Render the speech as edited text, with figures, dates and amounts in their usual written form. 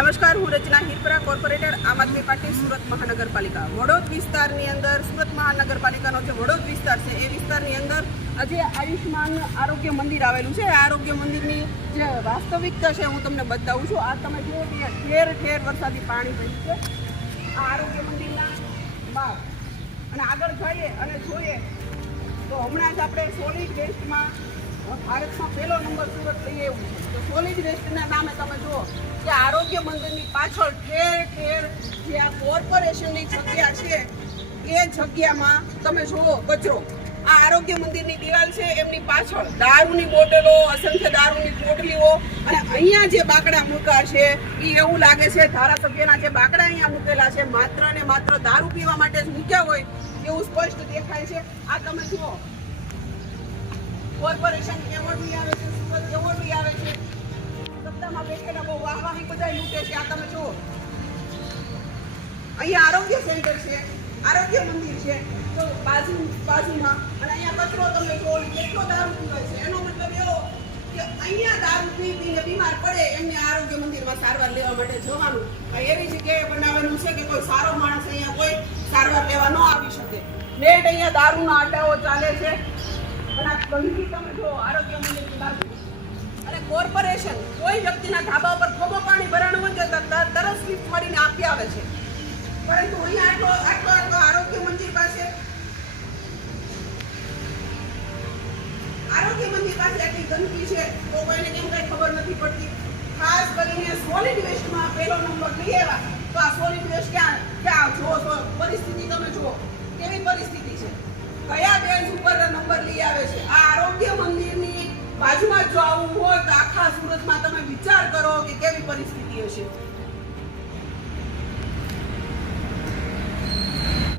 નમસ્કાર, હું રચના હિરપરા, કોર્પોરેટર આમ આદમી પાર્ટી સુરત મહાનગરપાલિકા. વડોદ વિસ્તારની અંદર સુરત મહાનગરપાલિકાનો જે વડોદ વિસ્તાર છે એ વિસ્તારની અંદર આજે આયુષ્માન આરોગ્ય મંદિર આવેલું છે. આ આરોગ્ય મંદિરની જે વાસ્તવિકતા છે હું તમને બતાવું છું. આ તમે જુઓ કે ઠેર ઠેર વરસાદી પાણી પડ્યું છે આ આરોગ્ય મંદિરના બહાર. અને આગળ જઈએ અને જોઈએ તો હમણાં જ આપણે સોલિડ વેસ્ટમાં ભારતમાં પહેલો નંબર સુરત લઈએ એવું છે. તો સોલિડ વેસ્ટના નામે તમે જુઓ કે આરોગ્ય મંદિરની પાછળ ઠેર ઠેર જે આ કોર્પોરેશનની જગ્યા છે એ જગ્યામાં તમે જુઓ કચરો. આ આરોગ્ય મંદિરની દિવાલ છે એમની પાછળ દારૂની બોટલો, અસંખ્ય દારૂની પોટલીઓ, અને અહીંયા જે બાકડા મૂકા છે એ એવું લાગે છે ધારાસભ્યના જે બાકડા અહીંયા મૂકેલા છે માત્ર ને માત્ર દારૂ પીવા માટે જ મૂક્યા હોય એવું સ્પષ્ટ દેખાય છે. આ તમે જુઓ કોર્પોરેશન એવોર્ડ આવે છે, સુરત એવોર્ડ આવે છે, સત્તામાં બેઠેલા બહુ વાહવાહી બધા લૂંટે છે. આ તમે જુઓ અહીંયા આરોગ્ય સેન્ટર છે, આરોગ્ય મંદિર છે તો બાજુમાં, અને અહીંયા કચરો તમે જુઓ કેટલો દારૂ પીવાય છે. એનો મતલબ એવો કે અહીંયા દારૂ પીને બીમાર પડે એમને આરોગ્ય મંદિરમાં સારવાર લેવા માટે જવાનું. એવી જગ્યાએ બનાવેલું છે કે કોઈ સારો માણસ અહીંયા કોઈ સારવાર લેવા ન આવી શકે. નેટ અહીંયા દારૂના અડ્ડાઓ ચાલે છે. અને ગંદકી તમે જો આરોગ્ય મંદિરની બાજુ. અને કોર્પોરેશન કોઈ વ્યક્તિના ધાબા પર ખોબો પાણી ભરાણું હોય તો તરત સ્લીપ મારીને આપી આવે છે. પરંતુ અહીંયા આટલો આરોગ્ય મંદિર પાસે આટલી ગંદકી છે તો કોઈને કેમ કઈ ખબર નથી પડતી. ખાસ કરીને સોલિડ વેસ્ટમાં પહેલો નંબર લઈ આવ્યા તો આ સોલિડ વેસ્ટ ક્યાં જુઓ પરિસ્થિતિ તમે જુઓ કેવી પરિસ્થિતિ છે. કયા બેન્ચ ઉપર નંબર લઈ આવે છે. આ આરોગ્ય મંદિરની બાજુમાં જો આવું હોય તો આખા સુરતમાં તમે વિચાર કરો કે કેવી પરિસ્થિતિ હશે.